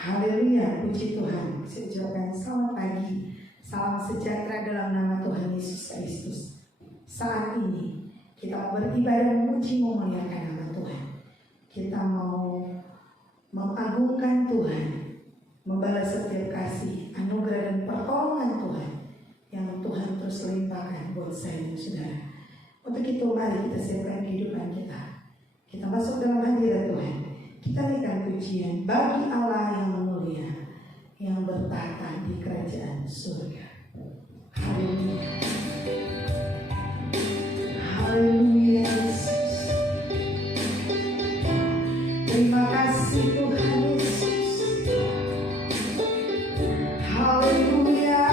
Haleluya, puji Tuhan. Saya ucapkan selamat pagi, salam sejahtera dalam nama Tuhan Yesus Kristus. Saat ini kita mau beribadah, memuji, memuliakan nama Tuhan. Kita mau mengagungkan Tuhan, membalas setiap kasih, anugerah dan pertolongan Tuhan yang Tuhan terus limpahkan buat saya dan saudara. Untuk itu mari kita siapkan kehidupan kita. Kita masuk dalam hadirat Tuhan. Kita naikkan pujian bagi Allah yang mulia, yang bertata di kerajaan surga. Haleluya. Haleluya Yesus. Terima kasih Tuhan Yesus. Haleluya.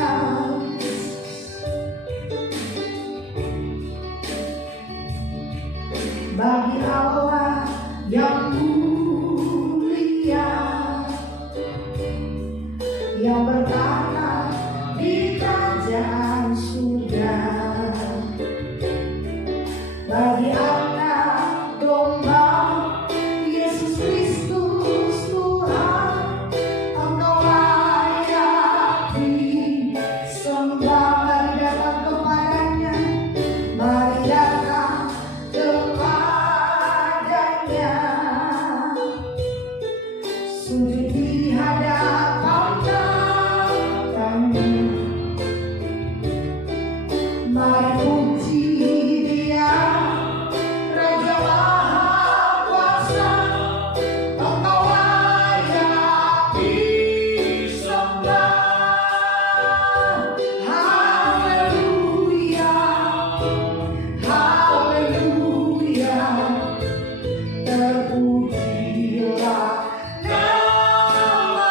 Bagi Allah yang yang bertata di kerajaan surga, bagi anak domba Yesus Kristus Tuhan, Engkau layak disembah. Mari datang kepadanya, mari datang kepadanya, sujud di hadapan. Mari puji Dia, Raja Maha Kuasa, Engkau layak disembah. Haleluya, haleluya, terpujilah namamu,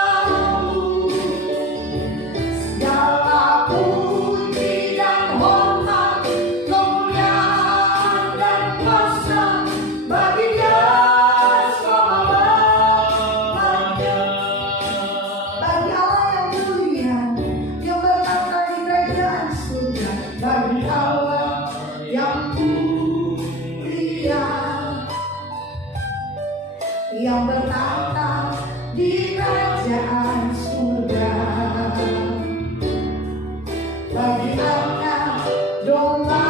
segala puji dan hormat, kemuliaan dan kuasa bagi Dia selama-lamanya. Bagi Allah yang mulia, yang bertata di kerajaan surga, bagi Allah yang mulia, yang bertata di kerajaan surga, bagi anak domba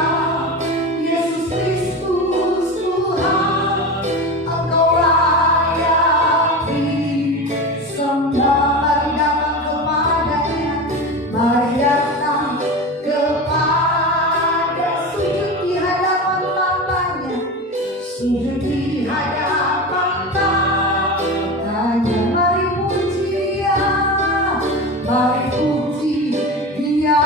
Yesus Kristus Tuhan, Engkau layak disembah. Mari datang kepadanya, mari datang kepada, sujud di hadapan tampanya, sujud di hadapan tampanya. Mari puji Dia, mari puji Dia,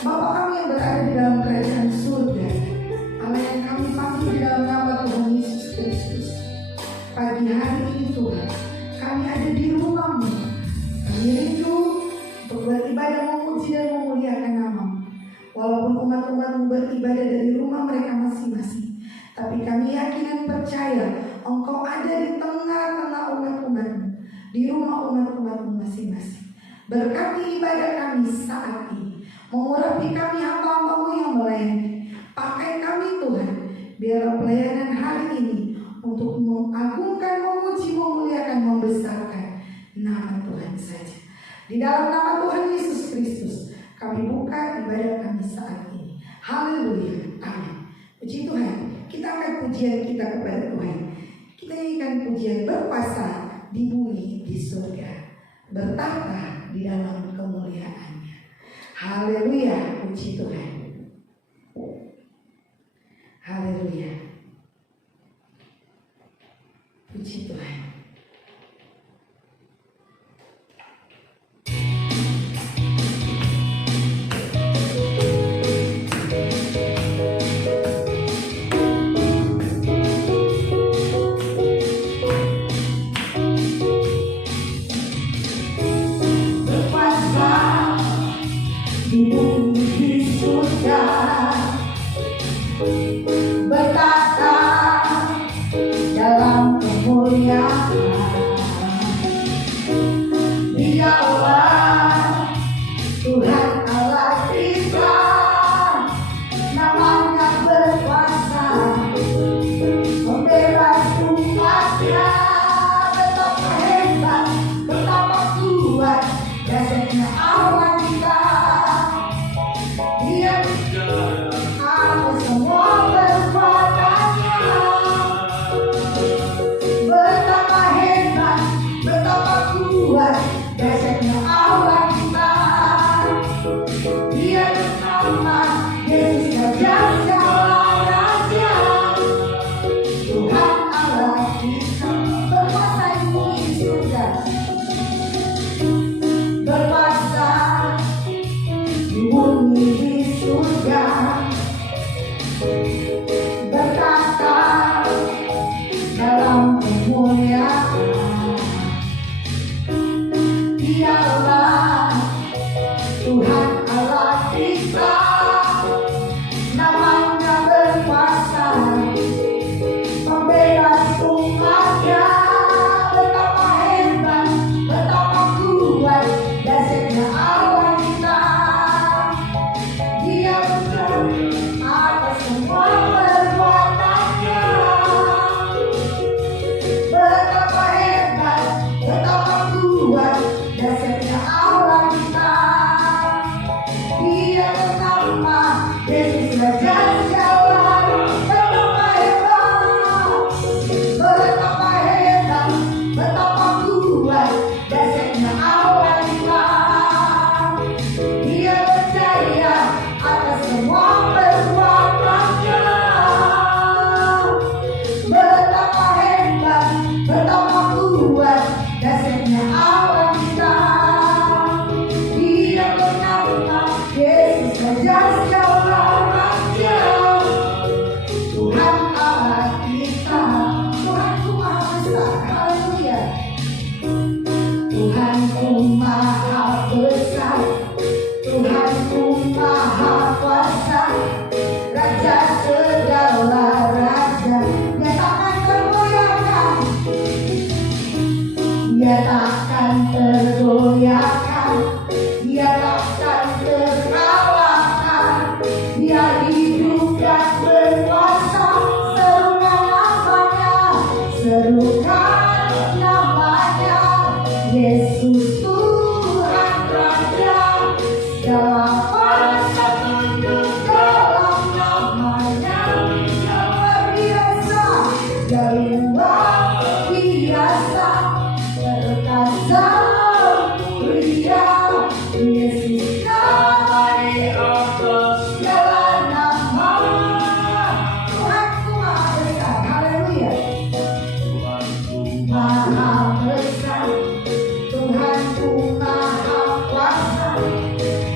Bapa kami yang berada di dalam kerajaan surga, Allah yang kami panggil di dalam nama Tuhan Yesus Kristus. Pagi hari ini Tuhan, kami ada di rumah-Mu. Kami rindu untuk beribadah, memuji dan memuliakan nama-Mu. Walaupun umat-umat-Mu beribadah dari rumah mereka masing-masing, tapi kami yakin dan percaya Engkau ada di tengah-tengah umat-umat-Mu, di rumah umat-umat-Mu masing-masing. Berkati ibadah kami saat ini, mengurapi kami hamba-Mu yang melayani. Pakai kami Tuhan, biar pelayanan hari ini untuk mengagungkan, memuji, memuliakan, membesarkan nama Tuhan saja. Di dalam nama Tuhan Yesus Kristus, kami buka ibadah kami saat ini. Haleluya, amin. Puji Tuhan, kita akan pujian kita kepada Tuhan. Kita nyanyikan pujian berkuasa di bumi, di surga, bertahta di dalam kemuliaannya. Haleluya, puji Tuhan. Haleluya, puji Tuhan.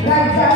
Raja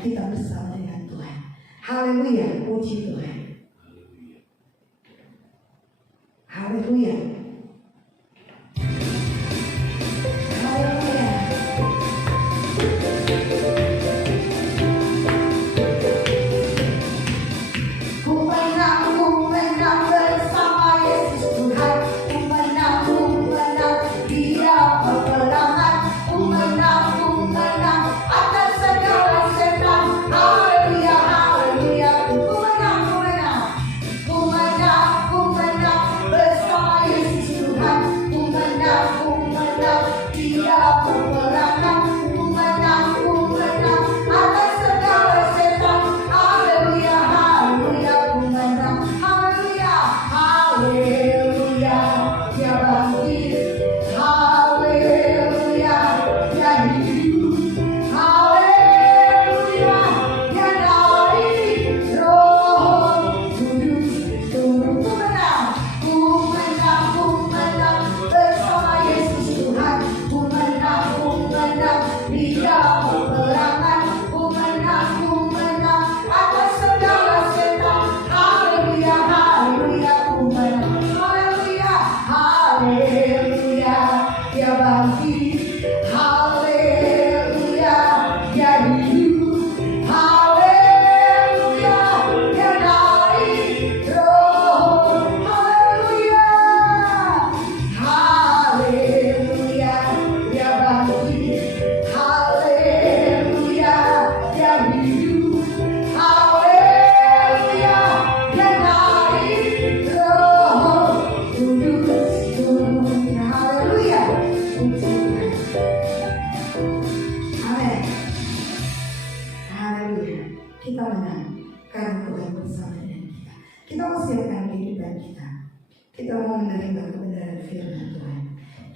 kita bersama dengan Tuhan. Haleluya, puji Tuhan. Haleluya. Haleluya. Ku menang bersama Yesus Tuhan. Ku menang Dia peperangan. Ku menang atas segala setan. Haleluya, haleluya. Ku menang bersama Yesus Tuhan. Ku menang Dia peperangan. Ku menang atas segala setan. Haleluya, haleluya. Ku menang, haleluya, haleluya. Dia bangkit, haleluya. Dia hidup, haleluya. Dia naik Roh Kudus turun. Ku menang bersama Yesus Tuhan. Ku menang Dia peperangan. Ku menang atas segala setan. Haleluya, haleluya. Ku menang, haleluya, haleluya. Dia bangkit, haleluya. Dia hidup, haleluya. Dia naik Roh, haleluya, haleluya. Dia bangkit, haleluya. Dia hidup, haleluya. Dia naik Roh Kudus turun. Haleluya, puji Tuhan. Amin. Haleluya. Kita menang karena Tuhan bersama dengan kita. Kita mau siapkan kehidupan kita. Kita mau menerima kebenaran firman Tuhan.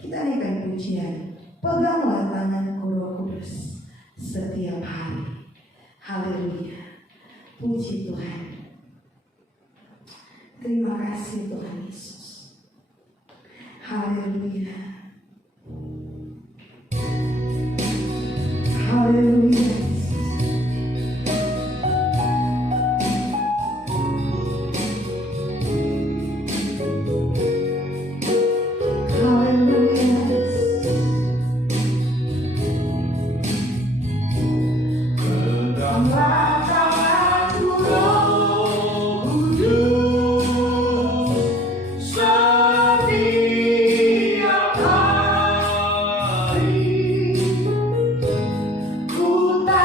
Kita naikkan pujian. Peganglah tanganku Roh Kudus setiap hari. Haleluya. Puji Tuhan. Terima kasih Tuhan Yesus. Haleluya. Haleluya. Setiap hari ku tak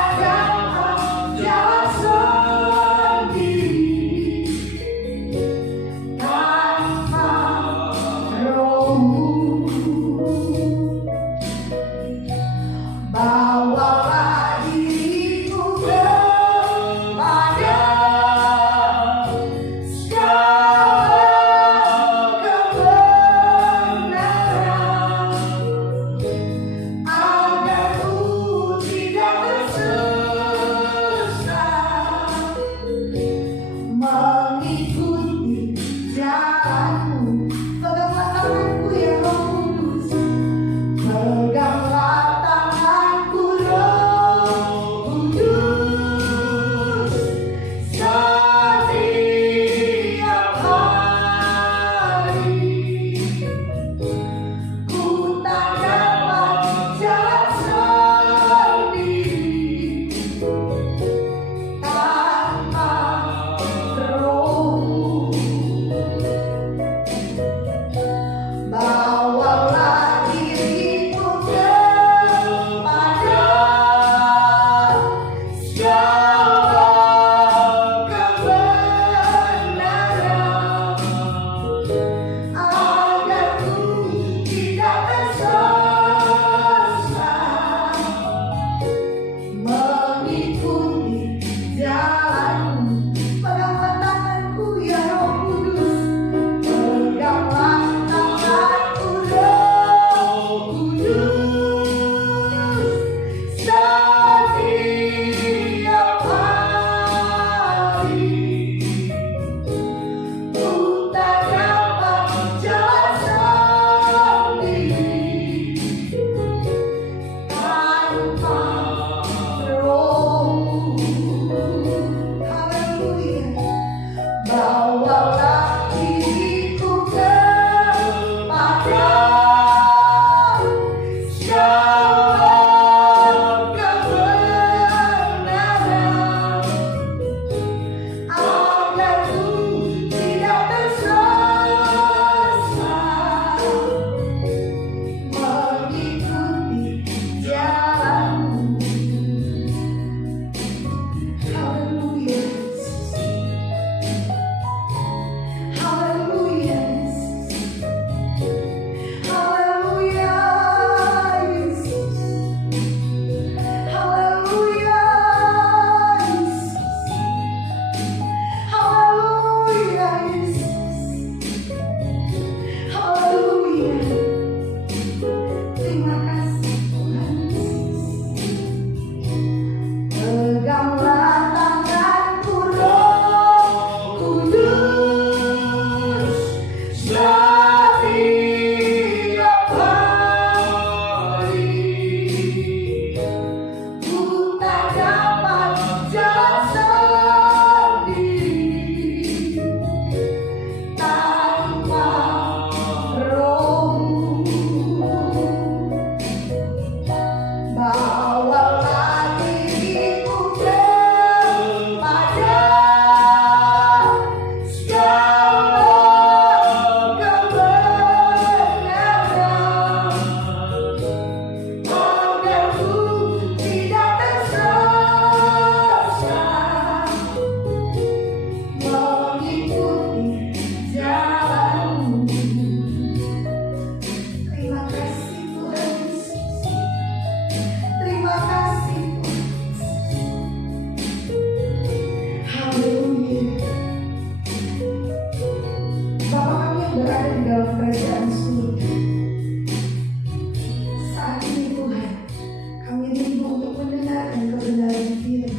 ujimu untuk mendengarkan kebenaran firman.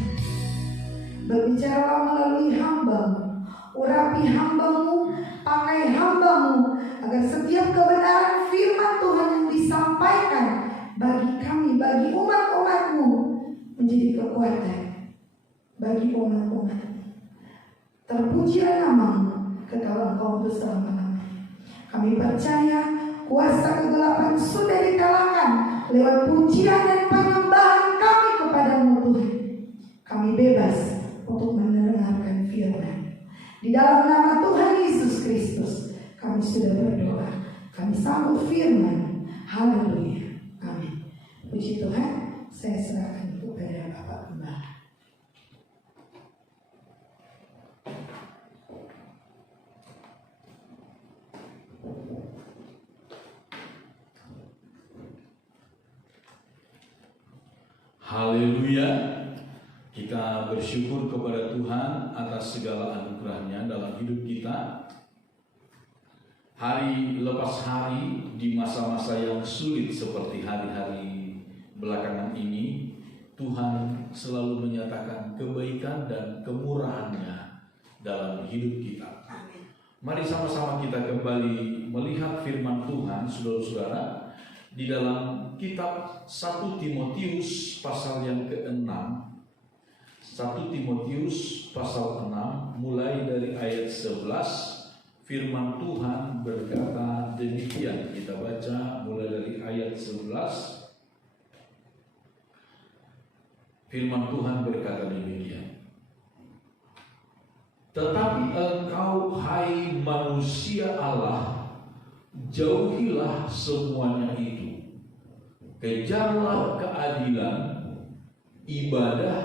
Berbicara melalui hamba-Mu, urapi hamba-Mu, pakai hamba-Mu, agar setiap kebenaran firman Tuhan yang disampaikan bagi kami, bagi umat-umat-Mu, menjadi kekuatan bagi umat-umat-Mu. Terpujilah nama-Mu, kekal Engkau untuk selama-lamanya. Kami percaya kuasa kegelapan sudah dikalahkan lewat pujian dan penyembahan kami kepada-Mu Tuhan. Kami bebas untuk mendengarkan firman. Di dalam nama Tuhan Yesus Kristus kami sudah berdoa. Kami sambut firman. Haleluya. Amin. Puji Tuhan. Saya serahkan kepada Bapak Gembala. Haleluya. Kita bersyukur kepada Tuhan atas segala anugerah-Nya dalam hidup kita. Hari lepas hari, di masa-masa yang sulit seperti hari-hari belakangan ini, Tuhan selalu menyatakan kebaikan dan kemurahan-Nya dalam hidup kita. Mari sama-sama kita kembali melihat firman Tuhan, saudara-saudara, di dalam kitab 1 Timotius pasal yang ke-6. 1 Timotius pasal 6 mulai dari ayat 11, firman Tuhan berkata demikian. Kita baca mulai dari ayat 11. Firman Tuhan berkata demikian. Tetapi engkau, hai manusia Allah, jauhilah semuanya itu. Kejarlah keadilan, ibadah,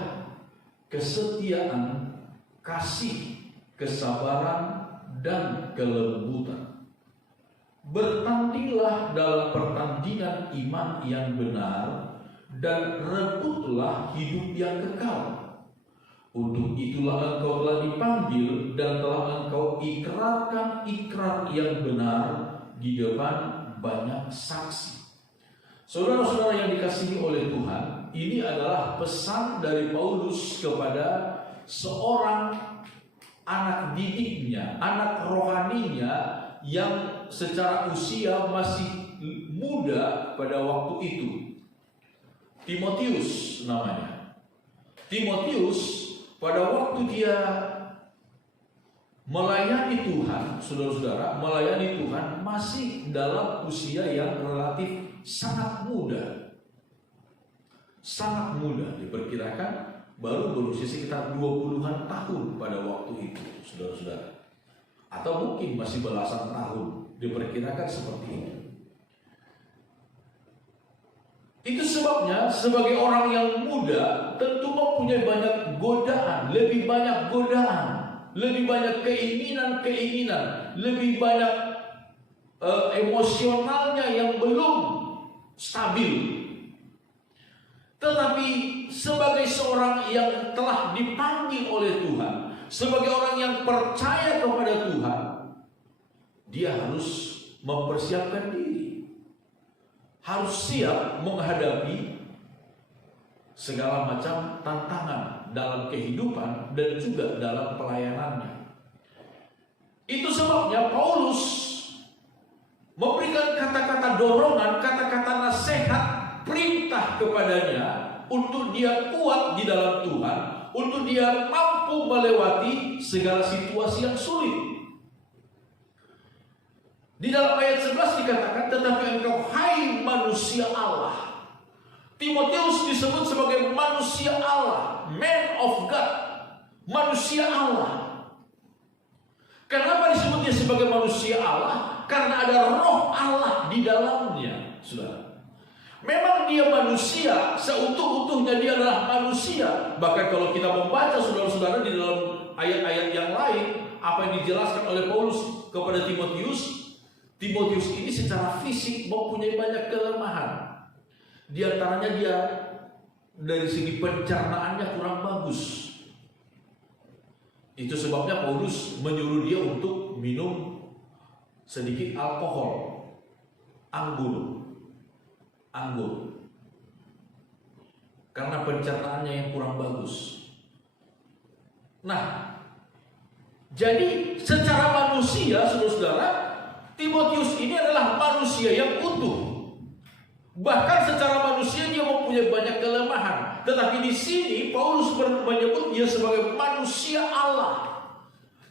kesetiaan, kasih, kesabaran, dan kelembutan. Bertandinglah dalam pertandingan iman yang benar, dan rebutlah hidup yang kekal. Untuk itulah engkau telah dipanggil dan telah engkau ikrarkan ikrar yang benar di depan banyak saksi. Saudara-saudara yang dikasihi oleh Tuhan, ini adalah pesan dari Paulus kepada seorang anak didiknya, anak rohaninya yang secara usia masih muda pada waktu itu. Timotius namanya. Timotius pada waktu dia melayani Tuhan, saudara-saudara, melayani Tuhan masih dalam usia yang relatif sangat muda. Sangat muda, diperkirakan baru berusia sekitar 20-an tahun pada waktu itu, saudara-saudara. Atau mungkin masih belasan tahun, diperkirakan seperti itu. Itu sebabnya sebagai orang yang muda tentu mempunyai banyak godaan, lebih banyak godaan, lebih banyak keinginan-keinginan, lebih banyak emosionalnya yang belum stabil. Tetapi sebagai seorang yang telah dipanggil oleh Tuhan, sebagai orang yang percaya kepada Tuhan, dia harus mempersiapkan diri, harus siap menghadapi segala macam tantangan dalam kehidupan dan juga dalam pelayanannya. Itu sebabnya Paulus memberikan kata-kata dorongan, kata-kata nasihat, perintah kepadanya untuk dia kuat di dalam Tuhan, untuk dia mampu melewati segala situasi yang sulit. Di dalam ayat 11 dikatakan, tetapi engkau hai manusia Allah. Timotius disebut sebagai manusia Allah, man of God, manusia Allah. Kenapa disebut dia sebagai manusia Allah? Karena ada roh Allah di dalamnya, saudara. Memang dia manusia, seutuh-utuhnya dia adalah manusia. Bahkan kalau kita membaca saudara-saudara di dalam ayat-ayat yang lain, apa yang dijelaskan oleh Paulus kepada Timotius, Timotius ini secara fisik mempunyai banyak kelemahan. Di antaranya dia dari segi pencernaannya kurang bagus. Itu sebabnya Paulus menyuruh dia untuk minum sedikit alkohol, anggur. karena pencernaannya yang kurang bagus. Nah, jadi secara manusia, saudara-saudara, Timotius ini adalah manusia yang utuh. Bahkan secara manusia dia mempunyai banyak kelemahan. Tetapi di sini Paulus menyebut dia sebagai manusia Allah.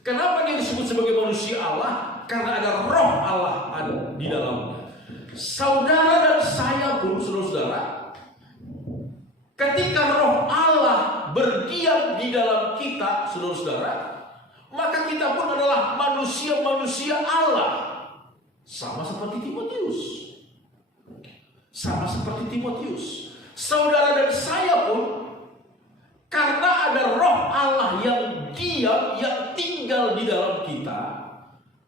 Kenapa dia disebut sebagai manusia Allah? Karena ada roh Allah ada di dalamnya. Saudara dan saya pun, saudara-saudara, ketika roh Allah berdiam di dalam kita, saudara-saudara, maka kita pun adalah manusia-manusia Allah. Sama seperti Timotius. Sama seperti Timotius. Saudara dan saya pun, karena ada roh Allah yang diam, yang tinggal di dalam kita,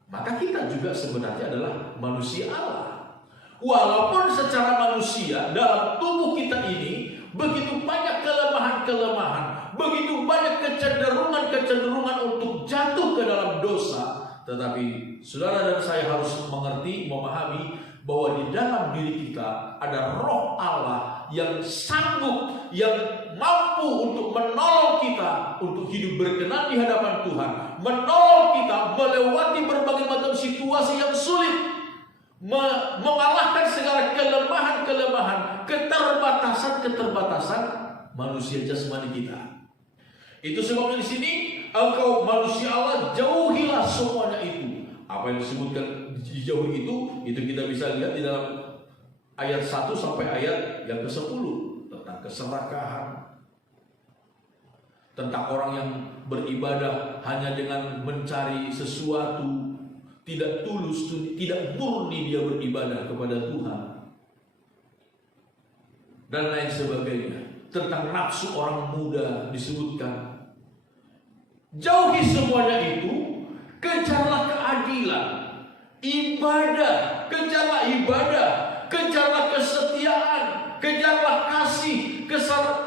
maka kita juga sebenarnya adalah manusia Allah. Walaupun secara manusia dalam tubuh kita ini begitu banyak kelemahan-kelemahan, begitu banyak kecenderungan-kecenderungan untuk jatuh ke dalam dosa, tetapi saudara dan saya harus mengerti, memahami bahwa di dalam diri kita ada roh Allah yang sanggup, yang mampu untuk menolong kita untuk hidup berkenan di hadapan Tuhan, menolong kita melewati berbagai macam situasi yang sulit, mengalahkan segala kelemahan-kelemahan, keterbatasan-keterbatasan manusia jasmani kita. Itu sebabnya di sini engkau manusia Allah, jauhilah semuanya itu. Apa yang disebutkan dijauhi itu kita bisa lihat di dalam ayat 1 sampai ayat yang ke-10 tentang keserakahan, tentang orang yang beribadah hanya dengan mencari sesuatu, tidak tulus, tidak murni dia beribadah kepada Tuhan, dan lain sebagainya. Tentang nafsu orang muda disebutkan. Jauhi semuanya itu, kejarlah keadilan, ibadah, kejarlah kesetiaan, kejarlah kasih,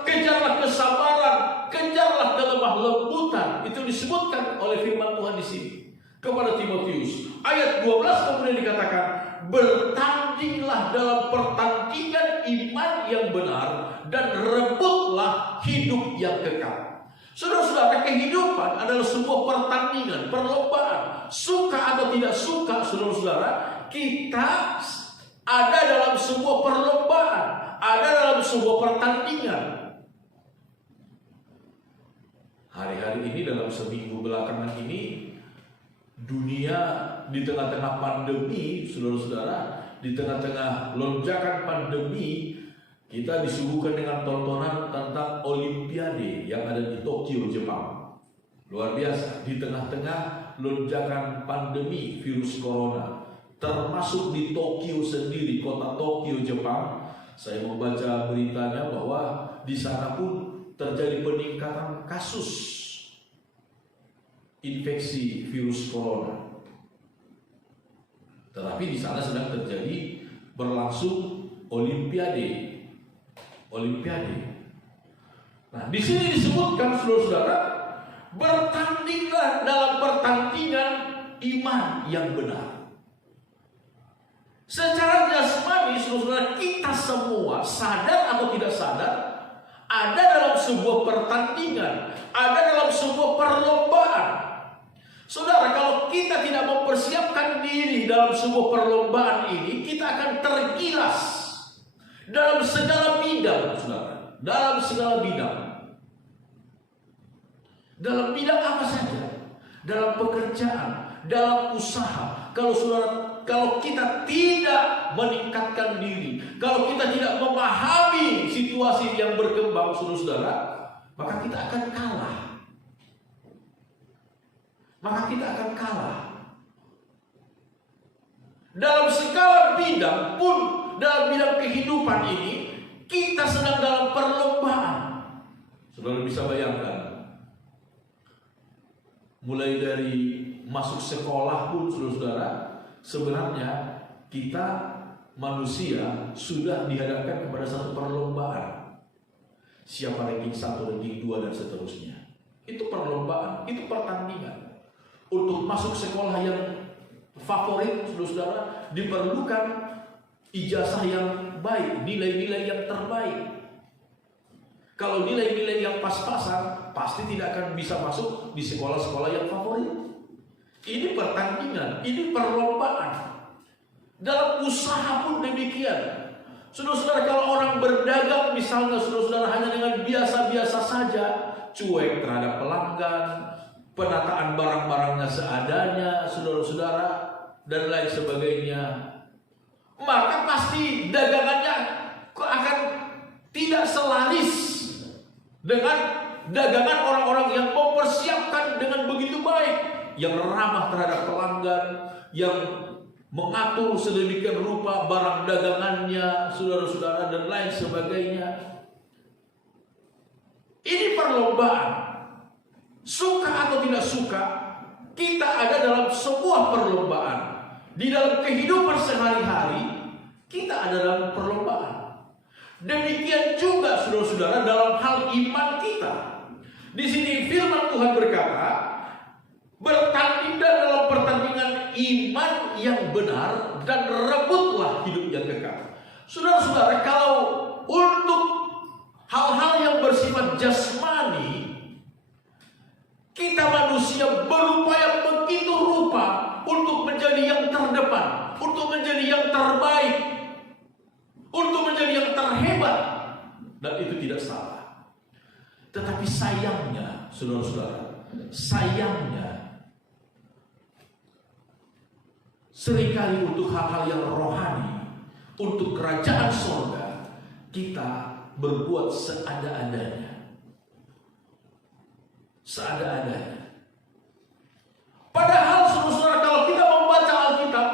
kejarlah kesabaran, kejarlah kelemah lembutan. Itu disebutkan oleh firman Tuhan di sini kepada Timotius. Ayat 12 kemudian dikatakan, bertandinglah dalam pertandingan iman yang benar dan rebutlah hidup yang kekal. Saudara-saudara, kehidupan adalah sebuah pertandingan, perlombaan. Suka atau tidak suka, saudara-saudara, kita ada dalam sebuah perlombaan, ada dalam sebuah pertandingan. Hari-hari ini, dalam seminggu belakangan ini, dunia di tengah-tengah pandemi, saudara-saudara, di tengah-tengah lonjakan pandemi, kita disuguhkan dengan tontonan tentang Olimpiade yang ada di Tokyo, Jepang. Luar biasa, di tengah-tengah lonjakan pandemi virus corona, termasuk di Tokyo sendiri, kota Tokyo, Jepang. Saya membaca beritanya bahwa di sana pun terjadi peningkatan kasus infeksi virus corona. Tetapi di sana sedang terjadi berlangsung Olimpiade. Nah, di sini disebutkan, saudara-saudara, bertandinglah dalam pertandingan iman yang benar. Secara jasmani, saudara-saudara, kita semua sadar atau tidak sadar ada dalam sebuah pertandingan, ada dalam sebuah perlombaan. Saudara, kalau kita tidak mempersiapkan diri dalam sebuah perlombaan ini, kita akan tergilas dalam segala bidang, saudara. Dalam segala bidang. Dalam bidang apa saja? Dalam pekerjaan, dalam usaha. Kalau kita tidak meningkatkan diri, kalau kita tidak memahami situasi yang berkembang, saudara-saudara, maka kita akan kalah. Dalam segala bidang pun, dalam bidang kehidupan ini, kita sedang dalam perlombaan. Saudara bisa bayangkan, mulai dari masuk sekolah pun, saudara-saudara, sebenarnya kita manusia sudah dihadapkan kepada satu perlombaan. Siapa ranking 1, ranking 2, dan seterusnya. Itu perlombaan, itu pertandingan. Untuk masuk sekolah yang favorit, saudara-saudara, diperlukan ijazah yang baik, nilai-nilai yang terbaik. Kalau nilai-nilai yang pas-pasan, pasti tidak akan bisa masuk di sekolah-sekolah yang favorit. Ini pertandingan, ini perlombaan. Dalam usaha pun demikian. Saudara-saudara, kalau orang berdagang misalnya, saudara-saudara, hanya dengan biasa-biasa saja, cuek terhadap pelanggan, penataan barang-barangnya seadanya, saudara-saudara, dan lain sebagainya, maka pasti dagangannya akan tidak selaris dengan dagangan orang-orang yang mempersiapkan dengan begitu baik, yang ramah terhadap pelanggan, yang mengatur sedemikian rupa barang dagangannya, saudara-saudara, dan lain sebagainya. Ini perlombaan. Suka atau tidak suka, kita ada dalam sebuah perlombaan. Di dalam kehidupan sehari-hari, kita ada dalam perlombaan. Demikian juga, saudara-saudara, dalam hal iman kita. Di sini firman Tuhan berkata, bertandinglah dalam pertandingan iman yang benar dan rebutlah hidup yang kekal. Saudara-saudara, kalau untuk hal-hal yang bersifat jasmani, kita manusia berupaya begitu rupa untuk menjadi yang terdepan, untuk menjadi yang terbaik, untuk menjadi yang terhebat, dan itu tidak salah. Tetapi sayangnya, saudara-saudara, sayangnya seringkali untuk hal-hal yang rohani, untuk kerajaan surga, kita berbuat seada-adanya. Seada-adanya. Padahal, saudara-saudara, kalau kita membaca Alkitab,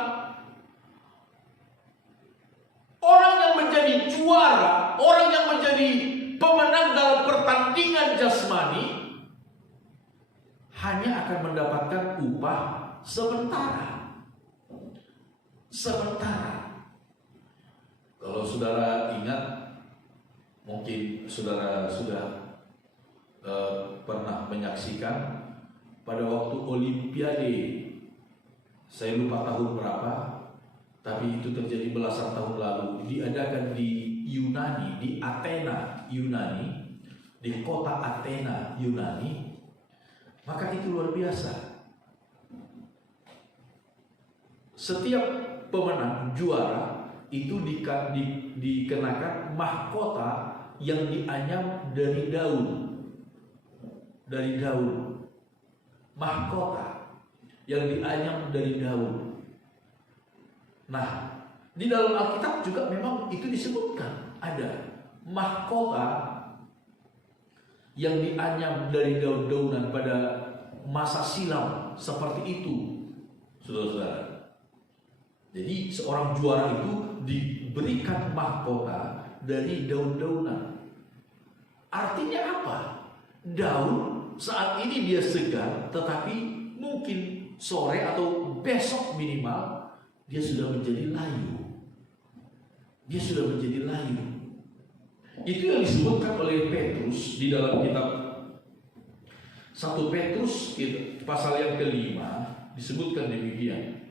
orang yang menjadi juara, orang yang menjadi pemenang dalam pertandingan jasmani, hanya akan mendapatkan upah sementara. Sementara. Kalau saudara ingat, mungkin saudara sudah pernah menyaksikan pada waktu Olimpiade, saya lupa tahun berapa, tapi itu terjadi belasan tahun lalu, diadakan di Yunani, di Athena, Yunani, di kota Athena, Yunani. Maka itu luar biasa. Setiap pemenang, juara, itu dikenakan mahkota yang dianyam dari daun. Dari daun. Mahkota yang dianyam dari daun. Nah, di dalam Alkitab juga memang itu disebutkan. Ada mahkota yang dianyam dari daun-daunan pada masa silam seperti itu, saudara-saudara. Jadi seorang juara itu diberikan mahkota dari daun-daunan. Artinya apa? Daun saat ini dia segar, tetapi mungkin sore atau besok minimal dia sudah menjadi layu. Dia sudah menjadi layu. Itu yang disebutkan oleh Petrus di dalam kitab 1 Petrus pasal yang ke-5, disebutkan demikian.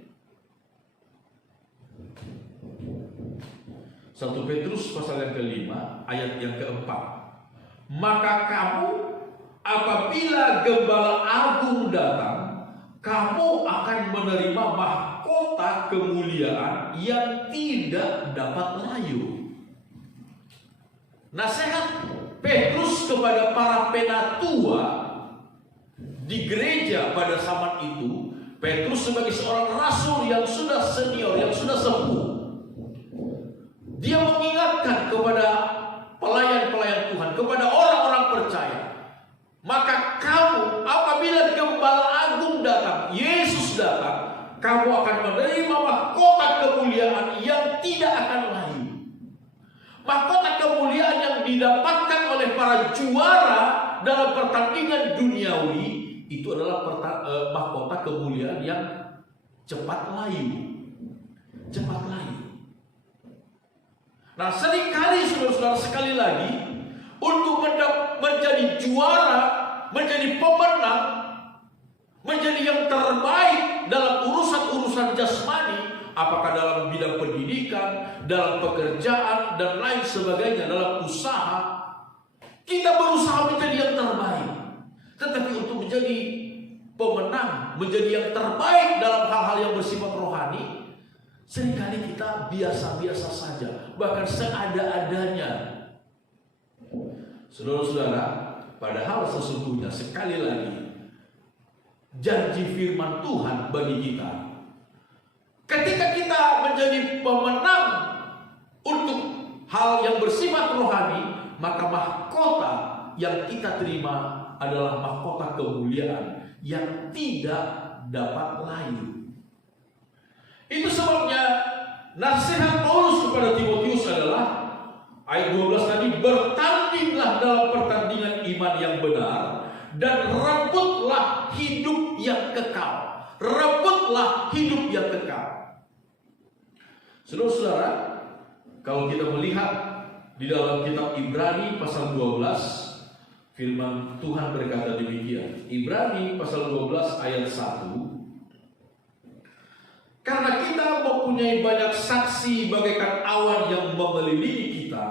1 Petrus pasal yang ke-5 ayat yang ke-4. Maka kamu apabila Gembala Agung datang, kamu akan menerima mahkota kemuliaan yang tidak dapat layu. Nasihat Petrus kepada para penatua di gereja pada zaman itu, Petrus sebagai seorang rasul yang sudah senior, yang sudah sepuh, dia mengingatkan kepada pelayan-pelayan Tuhan, kepada orang-orang percaya, maka kamu apabila Gembala Agung datang, Yesus datang, kamu akan menerima mahkota kemuliaan yang tidak akan layu. Mahkota kemuliaan yang didapatkan oleh para juara dalam pertandingan duniawi itu adalah mahkota kemuliaan yang cepat layu. Cepat layu. Nah, seringkali saudara-saudara, sekali lagi, untuk menjadi juara, menjadi pemenang, menjadi yang terbaik dalam urusan-urusan jasmani, apakah dalam bidang pendidikan, dalam pekerjaan, dan lain sebagainya, dalam usaha, kita menjadi pemenang, menjadi yang terbaik dalam hal-hal yang bersifat rohani, seringkali kita biasa-biasa saja, bahkan seada-adanya. Saudara-saudara, padahal sesungguhnya sekali lagi janji firman Tuhan bagi kita, ketika kita menjadi pemenang untuk hal yang bersifat rohani, maka mahkota yang kita terima adalah mahkota kemuliaan yang tidak dapat layu. Itu sebabnya nasihat Paulus kepada Timotius adalah ayat 12 tadi, bertandinglah dalam pertandingan iman yang benar dan rebutlah hidup yang kekal. Rebutlah hidup yang kekal. Saudara-saudara, kalau kita melihat di dalam kitab Ibrani pasal 12, firman Tuhan berkata demikian. Ibrani pasal 12 ayat 1. Karena kita mempunyai banyak saksi bagaikan awan yang mengelilingi kita,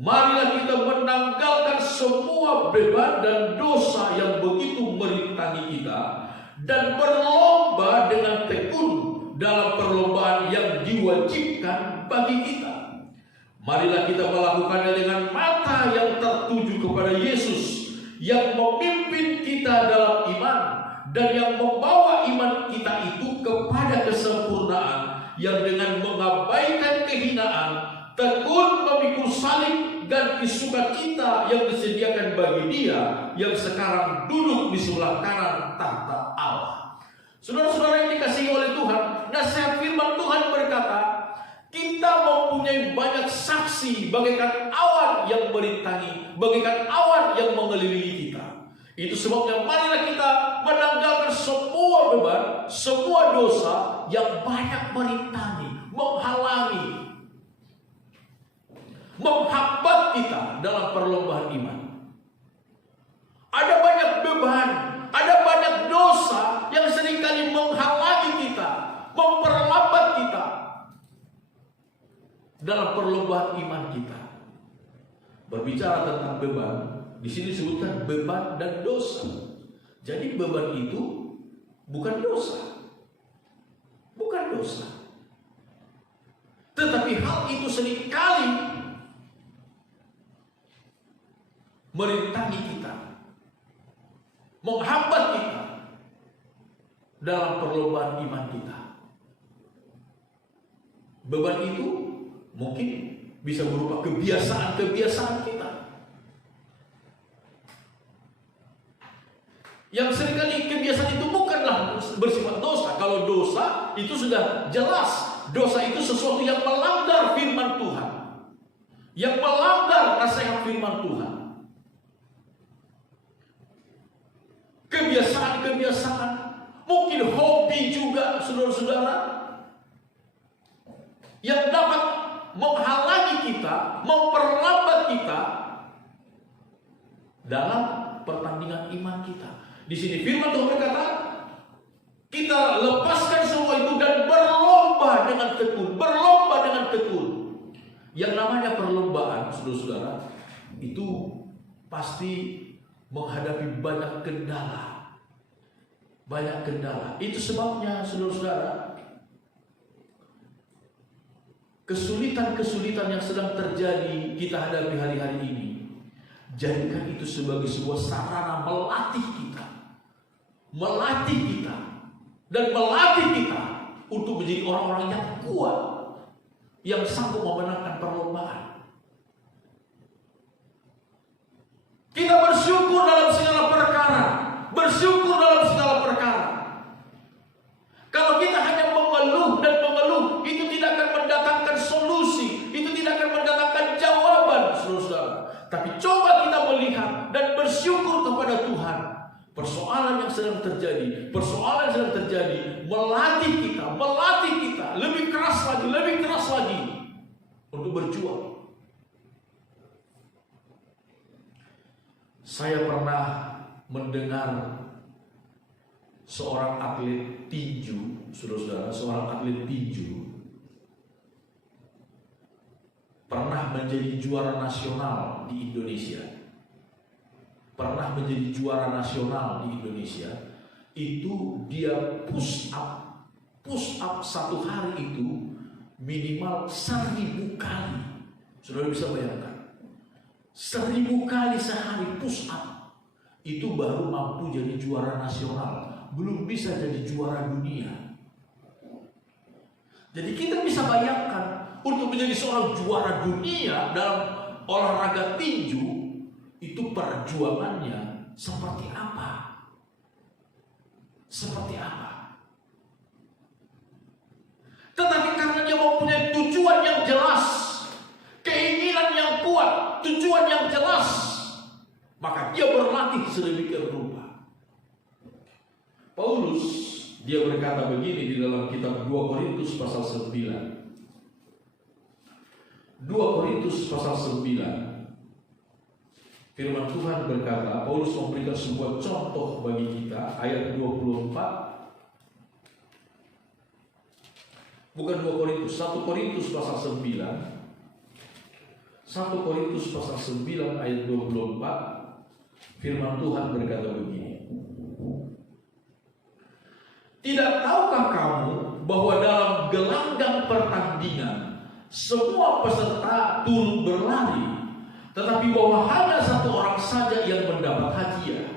marilah kita menanggalkan semua beban dan dosa yang begitu merintangi kita, dan berlomba dengan tekun dalam perlombaan yang diwajibkan bagi kita. Marilah kita melakukannya dengan mata yang tertuju kepada Yesus, yang memimpin kita dalam iman dan yang membawa iman kita itu kepada kesempurnaan, yang dengan mengabaikan kehinaan tekun memikul salib dan sukacita yang disediakan bagi Dia yang sekarang duduk di sebelah kanan tahta Allah. Saudara-saudara yang dikasihi oleh Tuhan, nasihat firman Tuhan berkata, kita mempunyai banyak saksi bagaikan awan yang merintangi, bagaikan awan yang mengelilingi kita. Itu sebabnya marilah kita menanggalkan semua beban, semua dosa yang banyak merintangi, menghalangi, menghambat kita dalam perlombaan iman. Ada banyak beban, ada banyak dosa yang seringkali menghalangi kita, memperlambat kita dalam perlombaan iman kita. Berbicara tentang beban, di sini disebutkan beban dan dosa. Jadi beban itu bukan dosa, bukan dosa. Tetapi hal itu seringkali merintangi kita, menghambat kita dalam perlombaan iman kita. Beban itu mungkin bisa berupa kebiasaan-kebiasaan kita, yang seringkali kebiasaan itu bukanlah bersifat dosa. Kalau dosa itu sudah jelas, dosa itu sesuatu yang melanggar firman Tuhan, yang melanggar nasihat firman Tuhan. Kebiasaan-kebiasaan, mungkin hobi juga, saudara-saudara, yang dapat menghalangi kita, memperlambat kita dalam pertandingan iman kita. Di sini firman Tuhan berkata, kita lepaskan semua itu dan berlomba dengan tekun, berlomba dengan tekun. Yang namanya perlombaan, saudara-saudara, itu pasti menghadapi banyak kendala. Banyak kendala. Itu sebabnya, saudara-saudara, kesulitan-kesulitan yang sedang terjadi kita hadapi hari-hari ini, jadikan itu sebagai sebuah sarana melatih kita, dan melatih kita untuk menjadi orang-orang yang kuat, yang sanggup memenangkan perlombaan. Kita bersyukur dalam segala perkara, bersyukur dalam segala perkara. Kalau kita hanya mengeluh dan mengeluh, itu tidak akan mendatangkan solusi, itu tidak akan mendatangkan jawaban, saudara-saudara. Tapi coba kita melihat dan bersyukur kepada Tuhan. Persoalan yang sedang terjadi, melatih kita lebih keras lagi untuk berjuang. Saya pernah mendengar seorang atlet tinju, saudara-saudara, seorang atlet tinju pernah menjadi juara nasional di Indonesia. pernah menjadi juara nasional di Indonesia, itu dia push up satu hari itu minimal 1000 kali. Saudara bisa bayangkan, 1000 kali sehari push up, itu baru mampu jadi juara nasional, belum bisa jadi juara dunia. Jadi kita bisa bayangkan, untuk menjadi seorang juara dunia dalam olahraga tinju, itu perjuangannya seperti apa? Seperti apa? Tetapi karena dia mempunyai tujuan yang jelas, keinginan yang kuat, tujuan yang jelas, maka dia berlatih sedemikian rupa. Paulus, dia berkata begini di dalam kitab 2 Korintus pasal 9. 2 Korintus pasal 9. Firman Tuhan berkata, Paulus memberikan sebuah contoh bagi kita, ayat 24. Bukan 2 Korintus, 1 Korintus pasal 9. 1 Korintus pasal 9 ayat 24. Firman Tuhan berkata begini. Tidak tahukah kamu bahwa dalam gelanggang pertandingan semua peserta turut berlari, tetapi bahwa hanya satu orang saja yang mendapat hadiah?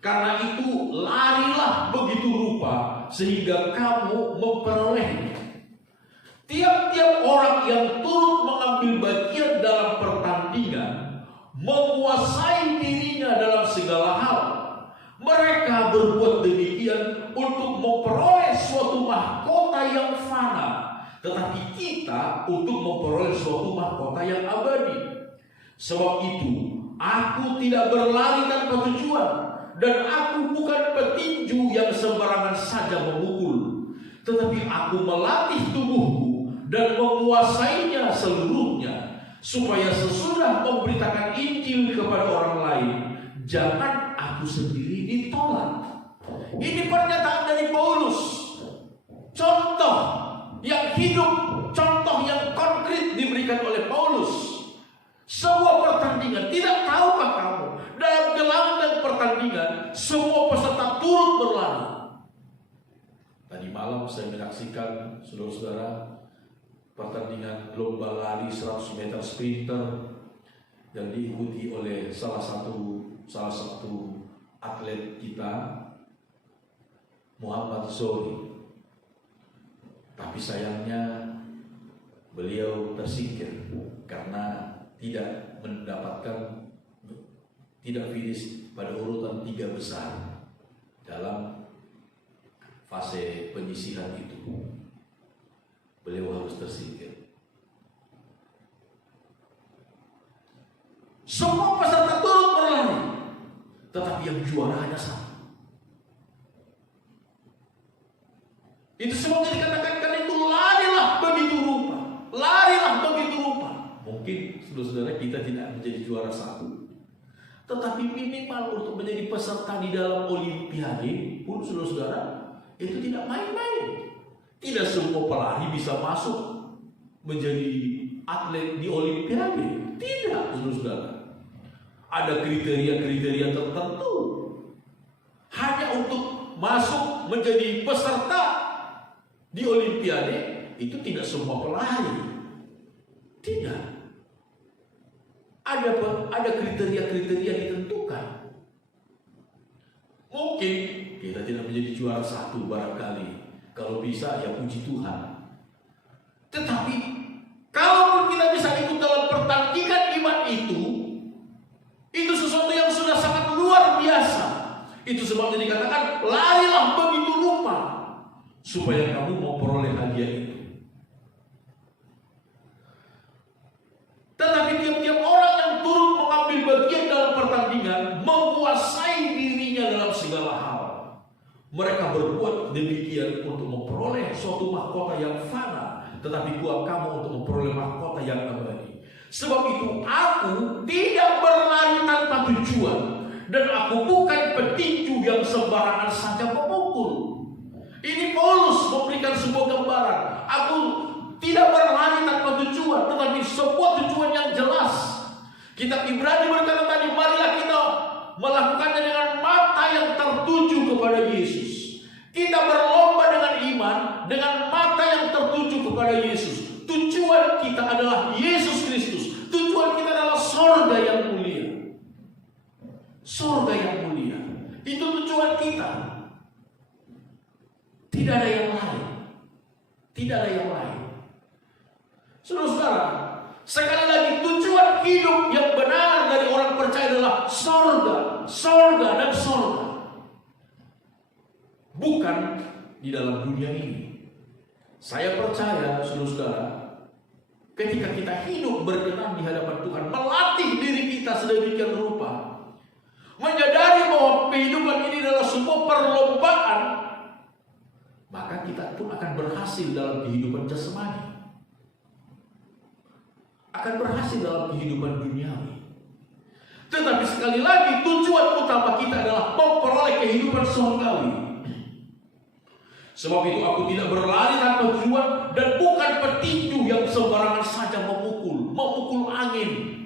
Karena itu larilah begitu rupa sehingga kamu memperolehnya. Tiap-tiap orang yang turut mengambil bagian dalam pertandingan menguasai dirinya dalam segala hal. Mereka berbuat demikian untuk memperoleh suatu mahkota yang fana, tetapi kita untuk memperoleh suatu mahkota yang abadi. Sebab itu, aku tidak berlari tanpa tujuan, dan aku bukan petinju yang sembarangan saja memukul, tetapi aku melatih tubuhku dan menguasainya seluruhnya, supaya sesudah memberitakan Injil kepada orang lain, jangan aku sendiri ditolak. Ini pernyataan dari Paulus, contoh yang hidup, contoh yang konkret diberikan oleh Paulus. Sebuah pertandingan, tidak tahukah kamu, dalam gelanggang pertandingan semua peserta turut berlari. Tadi malam saya menyaksikan, saudara-saudara, pertandingan lomba lari 100 meter sprinter yang diikuti oleh salah satu atlet kita, Muhammad Zohri. Tapi sayangnya beliau tersingkir karena tidak finish pada urutan 3 besar dalam fase penyisihan itu. Beliau harus tersingkir. Semua peserta turut berlari, tetapi yang juara hanya satu. Itu sebabnya dikatakan, karena itu larilah begitu rupa, larilah begitu rupa. Mungkin saudara-saudara kita tidak menjadi juara satu, tetapi minimal untuk menjadi peserta di dalam Olimpiade pun saudara-saudara itu tidak main-main. Tidak semua pelari bisa masuk menjadi atlet di Olimpiade. Tidak, saudara-saudara. Ada kriteria-kriteria tertentu. Hanya untuk masuk menjadi peserta di Olimpiade itu tidak semua pelari. Tidak. Ada kriteria-kriteria ditentukan. Mungkin kita tidak menjadi juara satu barangkali. Kalau bisa ya puji Tuhan. Tetapi kalau kita bisa ikut dalam pertandingan iman itu sesuatu yang sudah sangat luar biasa. Itu sebabnya dikatakan larilah begitu rupa supaya kamu memperoleh hadiah itu. Tetapi tiap-tiap orang yang turut mengambil bagian dalam pertandingan menguasai dirinya dalam segala hal. Mereka berbuat demikian untuk memperoleh suatu mahkota yang fana, tetapi buat kamu untuk memperoleh mahkota yang abadi. Sebab itu aku tidak berlari tanpa tujuan, dan aku bukan petinju yang sembarangan saja memukul. Ini Paulus memberikan sebuah gambaran. Aku tidak berlari tanpa tujuan, tetapi sebuah tujuan yang jelas. Kitab Ibrani berkata tadi, marilah kita Surga yang mulia. Itu tujuan kita. Tidak ada yang lain. Tidak ada yang lain. Saudara-saudara, sekali lagi tujuan hidup yang benar dari orang percaya adalah surga, surga dan surga. Bukan di dalam dunia ini. Saya percaya, saudara-saudara, ketika kita hidup berkenan di hadapan Tuhan, melatih diri kita sedemikian rupa, menyadari bahwa kehidupan ini adalah sebuah perlombaan, maka kita pun akan berhasil dalam kehidupan jasmani, akan berhasil dalam kehidupan duniawi. Tetapi sekali lagi tujuan utama kita adalah memperoleh kehidupan surgawi. Sebab itu aku tidak berlari tanpa tujuan, dan bukan petinju yang sembarangan saja memukul angin.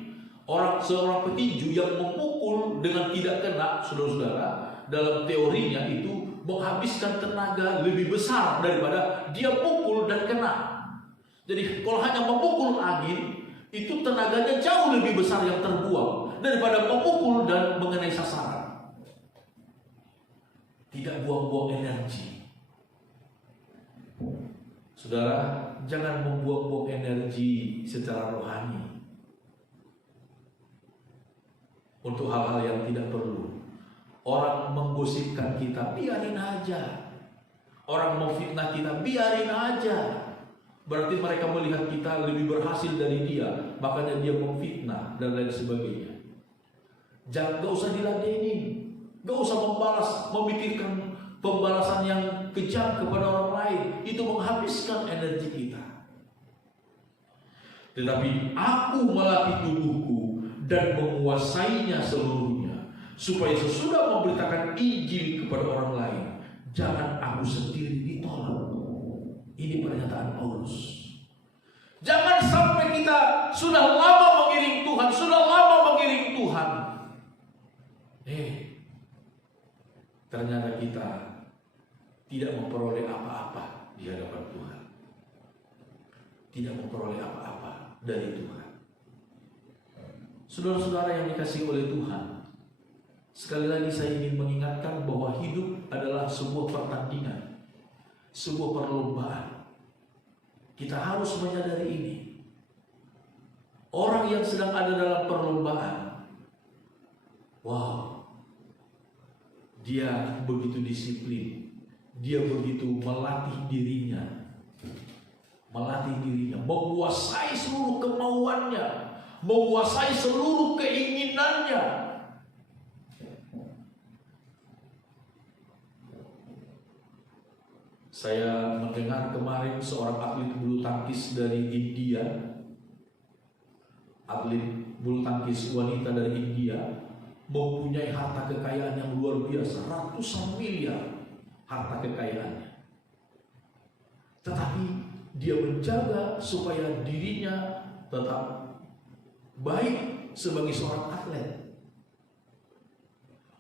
Seorang petinju yang memukul dengan tidak kena, saudara-saudara, dalam teorinya itu menghabiskan tenaga lebih besar daripada dia pukul dan kena. Jadi kalau hanya memukul angin, itu tenaganya jauh lebih besar yang terbuang daripada memukul dan mengenai sasaran. Tidak buang-buang energi. Saudara, jangan membuang-buang energi secara rohani untuk hal-hal yang tidak perlu. Orang menggosipkan kita, biarin aja. Orang memfitnah kita, biarin aja. Berarti mereka melihat kita lebih berhasil dari dia, makanya dia memfitnah dan lain sebagainya. Jangan, gak usah diladenin, gak usah memikirkan pembalasan yang kejam kepada orang lain. Itu menghabiskan energi kita. Tetapi aku melatih tubuhku dan menguasainya seluruhnya, supaya sesudah memberitakan Injil kepada orang lain, jangan aku sendiri ditolak. Ini pernyataan Paulus. Jangan sampai kita sudah lama mengiring Tuhan, ternyata kita tidak memperoleh apa-apa di hadapan Tuhan. Tidak memperoleh apa-apa dari Tuhan. Saudara-saudara yang dikasihi oleh Tuhan, sekali lagi saya ingin mengingatkan bahwa hidup adalah sebuah pertandingan, sebuah perlombaan. Kita harus menyadari ini. Orang yang sedang ada dalam perlombaan, wow, dia begitu disiplin, dia begitu melatih dirinya, menguasai seluruh kemauannya, menguasai seluruh keinginannya. Saya mendengar kemarin seorang atlet bulu tangkis dari India, atlet bulu tangkis wanita dari India, mempunyai harta kekayaan yang luar biasa, ratusan miliar harta kekayaannya. Tetapi dia menjaga supaya dirinya tetap baik sebagai seorang atlet.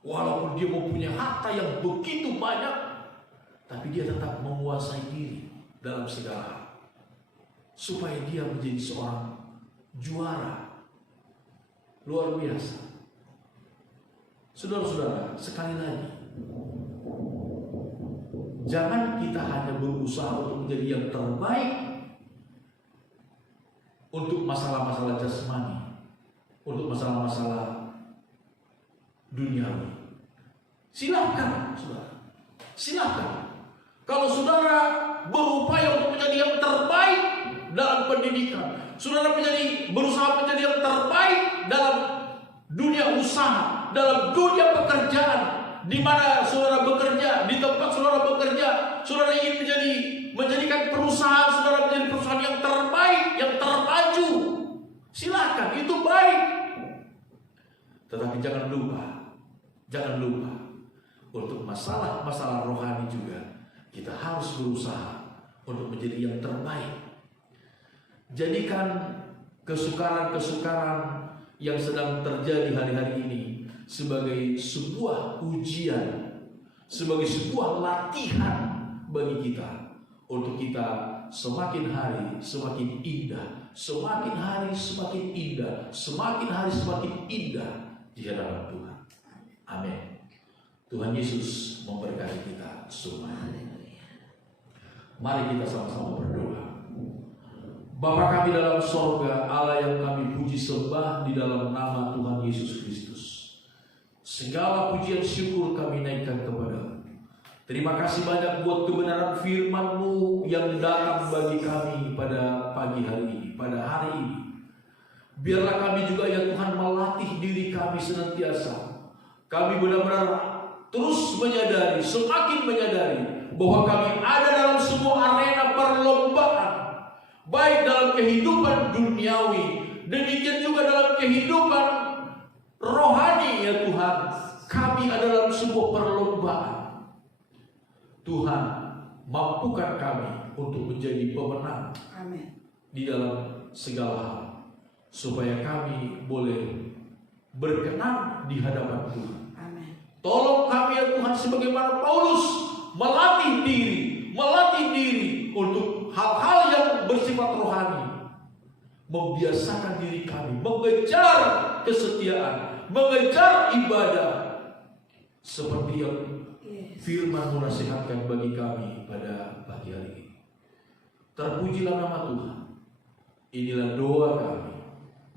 Walaupun dia mempunyai harta yang begitu banyak, tapi dia tetap menguasai diri dalam segala hal, supaya dia menjadi seorang juara luar biasa. Saudara-saudara, sekali lagi, jangan kita hanya berusaha untuk menjadi yang terbaik untuk masalah-masalah jasmani, untuk masalah-masalah duniawi. Silakan, saudara. Silakan. Kalau saudara berupaya untuk menjadi yang terbaik dalam pendidikan, saudara berusaha menjadi yang terbaik dalam dunia usaha, dalam dunia pekerjaan, di mana saudara bekerja, di tempat saudara bekerja, saudara ingin menjadikan perusahaan saudara menjadi perusahaan yang terbaik, yang termaju. Silakan, itu baik. Tetapi jangan lupa untuk masalah-masalah rohani juga kita harus berusaha untuk menjadi yang terbaik. Jadikan kesukaran-kesukaran yang sedang terjadi hari-hari ini sebagai sebuah ujian, sebagai sebuah latihan bagi kita, untuk kita semakin hari semakin indah, semakin hari semakin indah, semakin hari semakin indah di hadapan Tuhan. Amin. Tuhan Yesus memberkati kita semua. Mari kita sama-sama berdoa. Bapa kami dalam sorga, Allah yang kami puji sembah di dalam nama Tuhan Yesus Kristus. Segala pujian syukur kami naikkan kepada-Mu. Terima kasih banyak buat kebenaran firman-Mu yang datang bagi kami pada pagi hari ini, pada hari ini. Biarlah kami juga ya Tuhan melatih diri kami senantiasa. Kami benar-benar terus menyadari, semakin menyadari bahwa kami ada dalam sebuah arena perlombaan. Baik dalam kehidupan duniawi, demikian juga dalam kehidupan rohani ya Tuhan. Kami ada dalam sebuah perlombaan. Tuhan, mampukan kami untuk menjadi pemenang. Amin. Di dalam segala hal, supaya kami boleh berkenan di hadapan Tuhan. Amin. Tolong kami ya Tuhan, sebagaimana Paulus melatih diri untuk hal-hal yang bersifat rohani. Membiasakan diri kami mengejar kesetiaan, mengejar ibadah, seperti yang firman menasihatkan bagi kami pada pagi hari ini. Terpujilah nama Tuhan. Inilah doa kami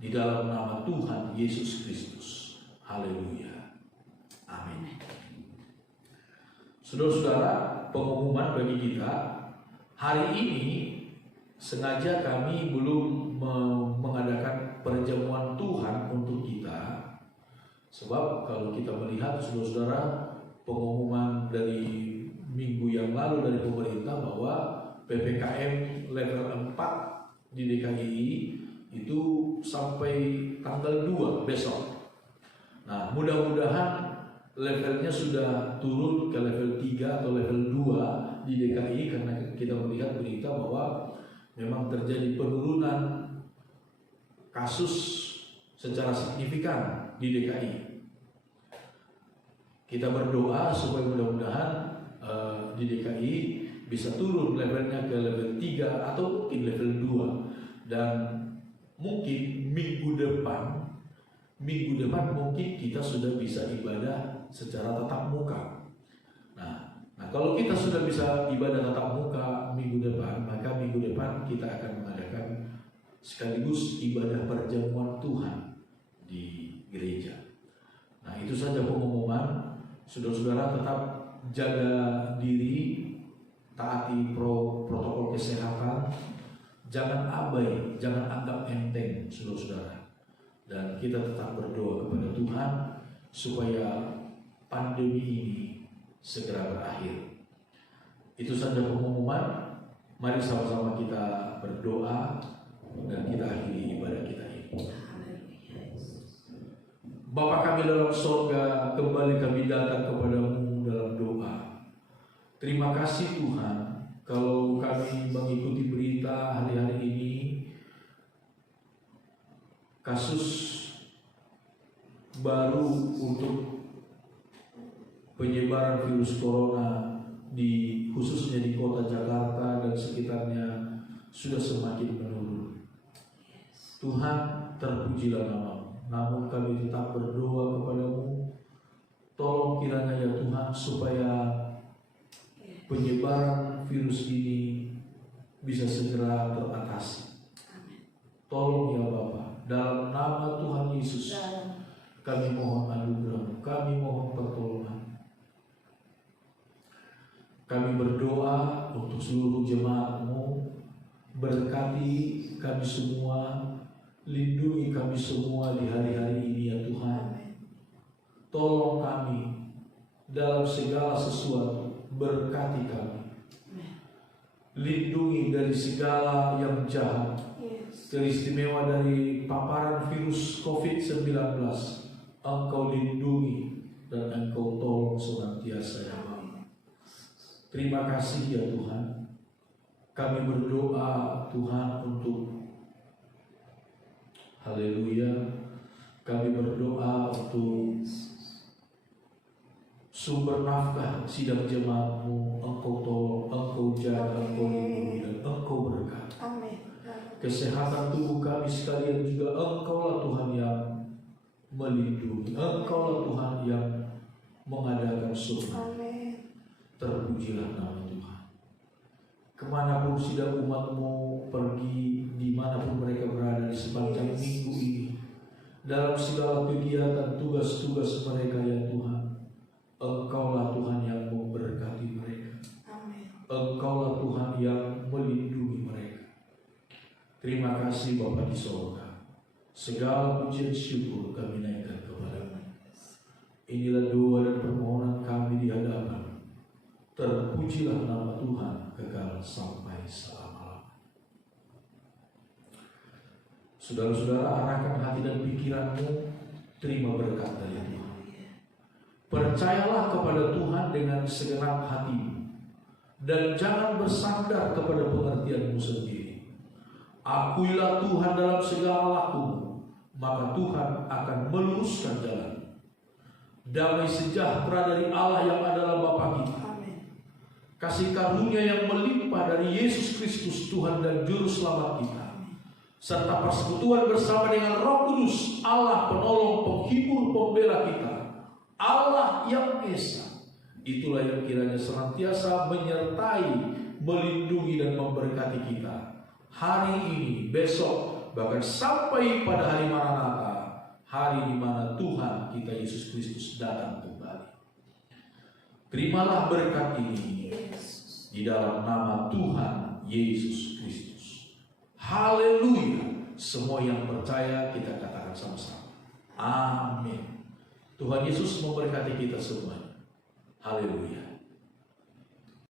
di dalam nama Tuhan Yesus Kristus. Haleluya. Amin. Saudara-saudara, pengumuman bagi kita hari ini, sengaja kami belum mengadakan perjamuan Tuhan untuk kita. Sebab kalau kita melihat saudara-saudara, pengumuman dari minggu yang lalu dari pemerintah bahwa PPKM level 4 di DKI itu sampai tanggal 2 besok. Nah, mudah-mudahan levelnya sudah turun ke level 3 atau level 2 di DKI, karena kita melihat berita bahwa memang terjadi penurunan kasus secara signifikan di DKI. Kita berdoa supaya mudah-mudahan di DKI bisa turun levelnya ke level 3 atau mungkin level 2, dan mungkin minggu depan mungkin kita sudah bisa ibadah secara tatap muka. Nah, kalau kita sudah bisa ibadah tatap muka minggu depan, maka minggu depan kita akan mengadakan sekaligus ibadah perjamuan Tuhan di gereja. Nah, itu saja pengumuman. Saudara-saudara tetap jaga diri, taati protokol kesehatan, jangan abai, jangan anggap enteng, saudara-saudara. Dan kita tetap berdoa kepada Tuhan supaya pandemi ini segera berakhir. Itu saja pengumuman. Mari sama-sama kita berdoa dan kita akhiri ibadah kita ini. Bapa kami dalam sorga, kembali kami datang kepadamu dalam doa. Terima kasih Tuhan, kalau kami mengikuti berita hari-hari ini, kasus baru untuk penyebaran virus corona khususnya di kota Jakarta dan sekitarnya sudah semakin menurun. Tuhan, terpujilah namamu. Namun kami tetap berdoa kepadamu, tolong kiranya ya Tuhan supaya penyebaran virus ini bisa segera teratasi. Tolong ya Bapa, dalam nama Tuhan Yesus kami mohon anugerah, kami mohon pertolongan. Kami berdoa untuk seluruh jemaat-Mu, berkati kami semua, lindungi kami semua di hari-hari ini ya Tuhan. Tolong kami dalam segala sesuatu, berkati kami. Lindungi dari segala yang jahat, teristimewa dari paparan virus COVID-19. Engkau lindungi dan Engkau tolong senantiasa ya Bapa. Terima kasih ya Tuhan. Kami berdoa Tuhan untuk haleluya. Kami berdoa untuk sumber nafkah sidang jemaat-Mu. Engkau tolong, Engkau jaga, Engkau lindungi dan Engkau berkati. Kesehatan tubuh kami sekalian juga Engkaulah Tuhan yang melindungi. Engkaulah Tuhan yang mengadakan surga. Amin. Terpujilah nama Tuhan. Kemanapun sidang umat-Mu pergi, dimanapun mereka berada di sepanjang minggu ini, dalam segala kegiatan tugas-tugas mereka ya Tuhan, Engkaulah Tuhan yang memberkati mereka. Amin. Engkaulah Tuhan yang melindungi mereka. Terima kasih Bapa di sorga. Segala pujian syukur kami naikkan kepada-Mu. Inilah doa dan permohonan kami di hadapan. Terpujilah nama Tuhan kekal sampai selama-lamanya. Saudara-saudara, arahkan hati dan pikiranmu, terima berkat dari Tuhan. Percayalah kepada Tuhan dengan segenap hatimu, dan jangan bersandar kepada pengertianmu sendiri. Akuilah Tuhan dalam segala lakumu, maka Tuhan akan meluruskan jalan. Damai sejahtera dari Allah yang adalah Bapa kita, kasih karunia yang melimpah dari Yesus Kristus Tuhan dan Juru Selamat kita, serta persekutuan bersama dengan Roh Kudus, Allah penolong, penghibur, pembela kita, Allah yang Esa, itulah yang kiranya senantiasa menyertai, melindungi dan memberkati kita hari ini, besok, bahkan sampai pada hari Maranatha, hari di mana Tuhan kita Yesus Kristus datang kembali. Terimalah berkat ini di dalam nama Tuhan Yesus Kristus. Haleluya. Semua yang percaya kita katakan sama-sama. Amin. Tuhan Yesus memberkati kita semuanya. Haleluya.